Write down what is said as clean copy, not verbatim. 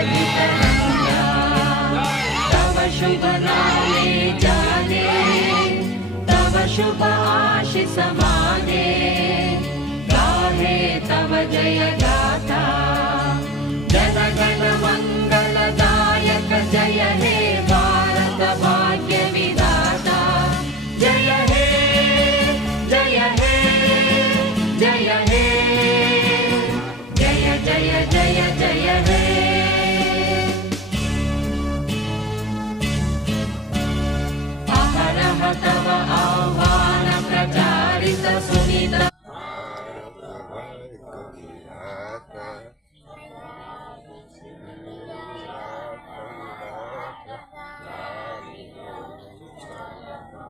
रहितरंगा तव शुभ नामे जाने तव शुभ आशीष माने गाहे तव जय गाथा जन गण मंगलदायक जय हे भारत भाग्य विधाता जय हे जय हे जय हे जय जय जय जय हे अहरह तव आह्वान प्रचारित सुनित